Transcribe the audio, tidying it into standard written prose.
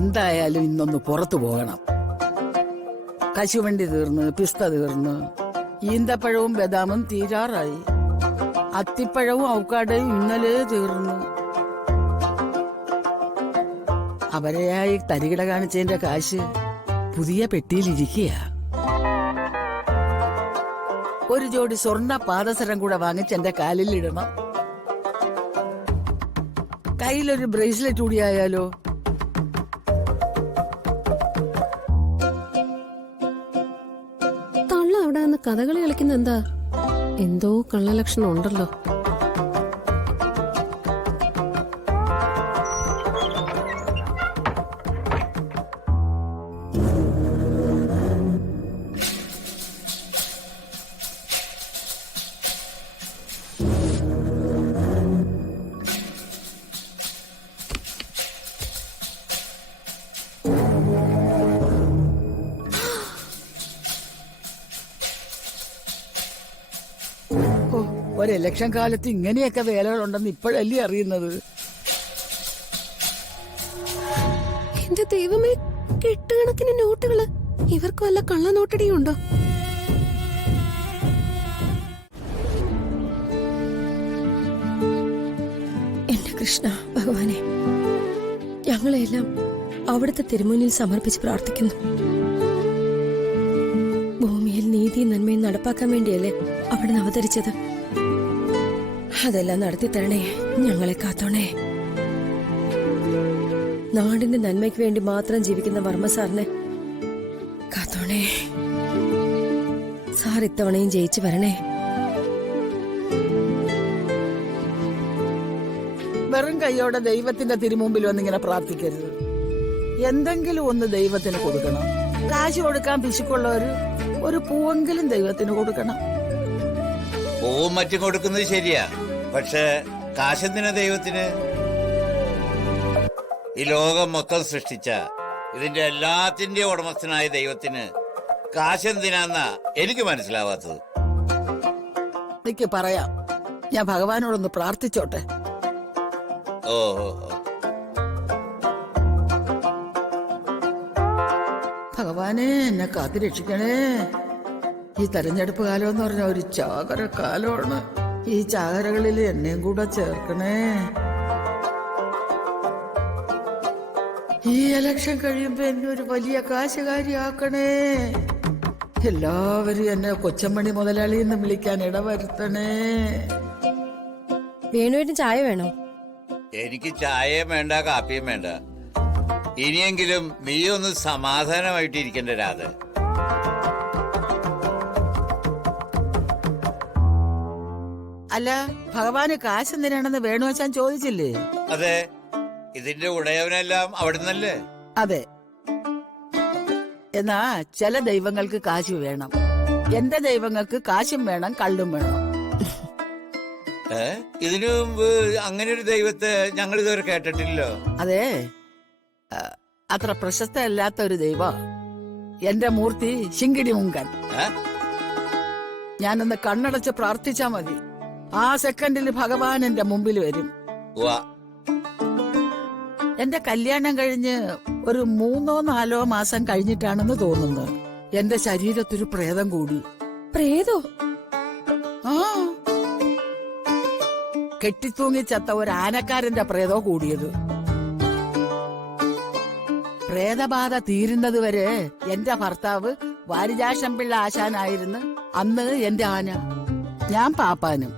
എന്തായാലും ഇന്നൊന്ന് പുറത്തു പോകണം. കശുവണ്ടി തീർന്ന്, പിസ്ത തീർന്ന്, ഈന്തപ്പഴവും ബദാമും തീരാറായി. അത്തിപ്പഴവും ഔക്കാടയും ഇന്നലെ തീർന്നു. അവരെയായി തരികിട കാണിച്ചതിന്റെ കാശ് പുതിയ പെട്ടിയിലിരിക്കുക. ഒരു ജോഡി സ്വർണ്ണ പാദസരം കൂടെ വാങ്ങിച്ച് എന്റെ കാലിൽ ഇടണം. കയ്യിലൊരു ബ്രേസ്ലെറ്റ് കൂടി ആയാലോ? തള്ള അവിടെ നിന്ന് കഥകളി കളിക്കുന്ന എന്താ? എന്തോ കള്ളലക്ഷണം ഉണ്ടല്ലോ. ഒരു ഇലക്ഷൻ കാലത്ത് ഇങ്ങനെയൊക്കെ വേലകളുണ്ടെന്ന് ഇപ്പോഴല്ലേ അറിയുന്നത്. എന്റെ ദൈവമേ, കെട്ടുകണക്കിന് നോട്ടുകള്. ഇവർക്ക് വല്ല കള്ളനോട്ടടിയുണ്ടോ? എന്റെ കൃഷ്ണ ഭഗവാനെ, ഞങ്ങളെല്ലാം അവിടുത്തെ തിരുമുന്നിൽ സമർപ്പിച്ച് പ്രാർത്ഥിക്കുന്നു. ഭൂമിയിൽ നീതിയും നന്മയും നടപ്പാക്കാൻ വേണ്ടിയല്ലേ അവിടുന്ന് അവതരിച്ചത്. അതെല്ലാം നടത്തി തരണേ, ഞങ്ങളെ കാത്തോണേ. നാടിന്റെ നന്മയ്ക്ക് വേണ്ടി മാത്രം ജീവിക്കുന്ന വർമ്മ സാറിനെ കാത്തോണേ. സാർ ഇത്തവണയും ജയിച്ചു വരണേ. വെറും കൈയോടെ ദൈവത്തിന്റെ തിരുമുമ്പിൽ വന്നിങ്ങനെ പ്രാർത്ഥിക്കരുത്. എന്തെങ്കിലും ഒന്ന് ദൈവത്തിന് കൊടുക്കണം. കാശ് കൊടുക്കാൻ പിശുക്കുള്ളവര് ഒരു പൂവെങ്കിലും ദൈവത്തിന് കൊടുക്കണം. പൂവും മറ്റും കൊടുക്കുന്നത് ശരിയാ, പക്ഷെ കാശെന്തിനാ ദൈവത്തിന്? ഈ ലോകം മൊത്തം സൃഷ്ടിച്ച ഇതിന്റെ എല്ലാത്തിന്റെ ഉടമസ്ഥനായ ദൈവത്തിന് കാശെന്തിനാന്നാ എനിക്ക് മനസ്സിലാവാത്തത്. എനിക്ക് പറയാം, ഞാൻ ഭഗവാനോടൊന്ന് പ്രാർത്ഥിച്ചോട്ടെ. ഓഹോ, ഭഗവാനെ എന്നെ കാത്തുരക്ഷിക്കണേ. ഈ തെരഞ്ഞെടുപ്പ് കാലം എന്ന് പറഞ്ഞ ഒരു ചാകര കാലമാണ്. ഈ ചാകരകളിൽ എന്നെയും കൂടെ ചേർക്കണേ. ഈ ഇലക്ഷൻ കഴിയുമ്പോ എന്നെ ഒരു വലിയ കാശുകാരിയാക്കണേ. എല്ലാവരും എന്നെ കൊച്ചമ്മണി മുതലാളി എന്ന് വിളിക്കാൻ ഇടവരുത്തണേ. വേണുവിന് ചായ വേണോ? എനിക്ക് ചായയും വേണ്ട, കാപ്പിയും വേണ്ട. ഇനിയെങ്കിലും നീ ഒന്ന് സമാധാനമായിട്ടിരിക്കണ്ട രാധ. അല്ല, ഭഗവാന് കാശ് എന്തിനാണെന്ന് വേണുവച്ചാൻ ചോദിച്ചില്ലേ? അതെ, ഇതിന്റെ ഉടയവനെല്ലാം അവിടുന്നല്ലേ? അതെ. എന്നാ ചില ദൈവങ്ങൾക്ക് കാശ് വേണം. എന്റെ ദൈവങ്ങൾക്ക് കാശും വേണം, കള്ളും വേണം. ഇതിനു മുമ്പ് അങ്ങനെ ഒരു ദൈവത്തെ ഞങ്ങൾ ഇതുവരെ കേട്ടിട്ടില്ലല്ലോ. അതെ, അത്ര പ്രശസ്തമല്ലാത്ത ഒരു ദൈവ എന്റെ മൂർത്തി ശിങ്കിടി മുങ്കൻ. ഞാനൊന്ന് കണ്ണടച്ച് പ്രാർത്ഥിച്ചാ മതി, ആ സെക്കൻഡിൽ ഭഗവാൻ എന്റെ മുമ്പിൽ വരും. എന്റെ കല്യാണം കഴിഞ്ഞ് ഒരു 3-4 മാസം കഴിഞ്ഞിട്ടാണെന്ന് തോന്നുന്നു എന്റെ ശരീരത്തൊരു പ്രേതം കൂടി. പ്രേതോ? ആ, കെട്ടിത്തൂങ്ങി ചത്ത ഒരു ആനക്കാരന്റെ പ്രേതോ കൂടിയത്. പ്രേതബാധ തീരുന്നത് വരെ എന്റെ ഭർത്താവ് വാരിജാശംപിള്ള ആശാനായിരുന്നു അന്ന് എന്റെ ആന, ഞാൻ പാപ്പാനും.